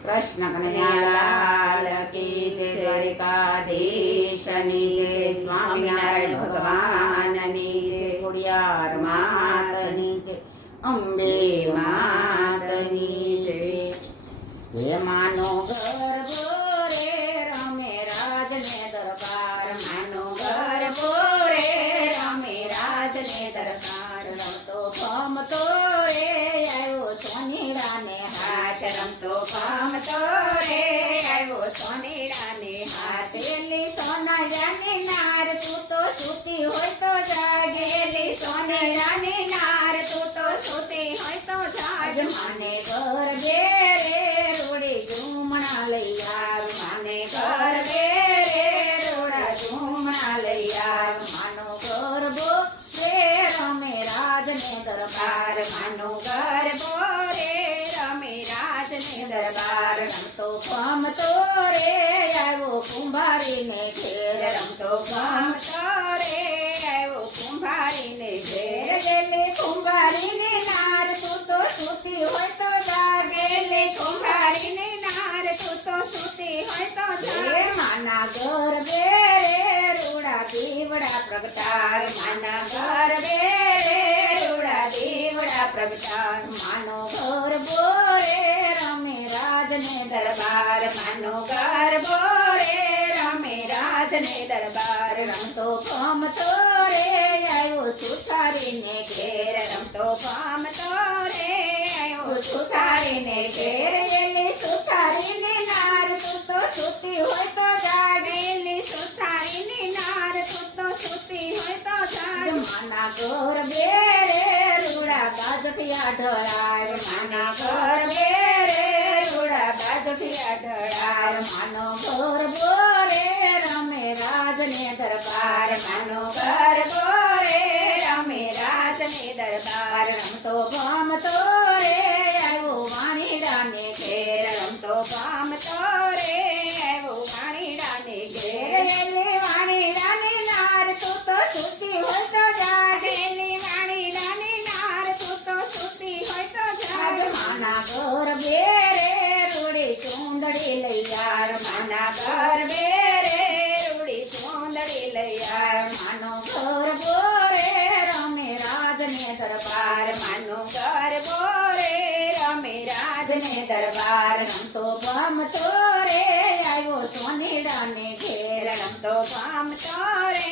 કૃષ્ણ કનૈયાલાલ કી જય, દ્વારિકાધીશની જય, સ્વામિનારાયણ ભગવાનની જય, ખોડિયાર માતની જય, અંબે માતની જય. હે માનો ગરબો રે રમે રાજને દરબાર, માનો ગરબો રે રમે રાજને દરબાર. રમતો ભમતો રે આવ્યો સોનીડાને હાથ, રમતો ભમતો રે આવ્યો સોનીડાને હાથ. એલી સોનારાની નાર તું તો સૂતી હોય તો જાગેલી, સોનેરાની નાર તું તો સૂતી હોય તો જાગ. માને ગરબે રે રોડે ઝૂમણા લઈ આવ, માને ગરબે રે રોડા ઝૂમણા લઈ આવ. માનો ગરબો રે રમે રાજને દરબાર, માનો ગરબો રે રમે રાજને દરબાર. રમતો ભમતો રે આવ્યો કુંભારીને ઘેર, રમતો ભમતો રે આવ્યો કુંભારીને ઘેર. ગેલી કુંભારીની નાર તું તો સૂતી હોય તો જાગેલી, કુંભારીની નાર તું તો સૂતી હોય તો જાગ. માના ગરબે રે રૂડા દીવડા પ્રગટાર, માના ગરબે રે રૂડા દીવડા પ્રગટાર. માનો ગરબો રે રમે રાજને દરબાર, માનો ગરબો રે રમે રાજને દરબાર. રમતો ભમતો રે આવ્યો સુથારીને ઘેર, રમતો ભમતો રે આવ્યો સુથારીને ઘેર. એલી સુથારીની નાર તું તો સૂતી હોય તો જાગેલી, સુથારીની નાર તું તો સૂતી હોય તો જાગ. માના ગરબે રે રૂડા ગાજઠિયા ઢળાય, માના ગરબે રે રૂડા ગાજઠિયા ઢળાય. માનો ગરબો રે રમે રાજને દરબાર, માનો ગરબો રે રમે રાજને દરબાર. રમતો ભમતો રે આવ્યો વાણીડાને ઘેર, રમતો ભમતો રે આવ્યો વાણીડાને ઘેર. એલી વાણીડાની નાર તું તો સૂતી હોય તો જાગેલી, વાણીડાની નાર તું તો સૂતી હોય તો જાગ. માના ગરબે રે રૂડી ચૂંદડી લઈ આવ, માના ગરબે રે રૂડી ચૂંદડી લઈ આવ. માનો ગરબો રે રમે રાજને દરબાર, માનો ગરબો રે રમે રાજને દરબાર. રમતો ભમતો રે આવ્યો સોનીડાને ઘેર, રમતો ભમતો રે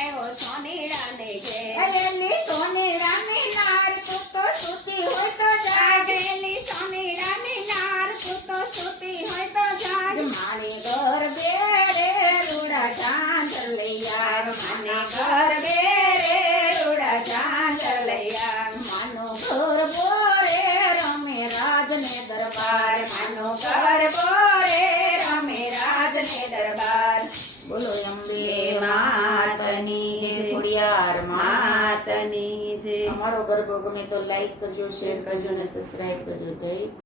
આવ્યો સોનીડાને ઘેર. એલી સોનીડાની નાર તું તો સૂતી હોય તો જાગેલી, સોનીડાની નાર તું તો સૂતી હોય તો જાગ. મારી ગરબે રે રૂડા ઝાંઝર લઈ આવ, માને ગરબે રે રૂડા ઝાંઝર લઈ આવ. માનો ગરબો રે રમે રાજને દરબાર, માનો ગરબો રે રમે રાજને દરબાર. બોલો અંબે માતની જય, ખોડિયાર માતની જય. અમારો ગરબો ગમે તો લાઈક કરજો, શેર કરજો અને સબસ્ક્રાઇબ કરજો. જય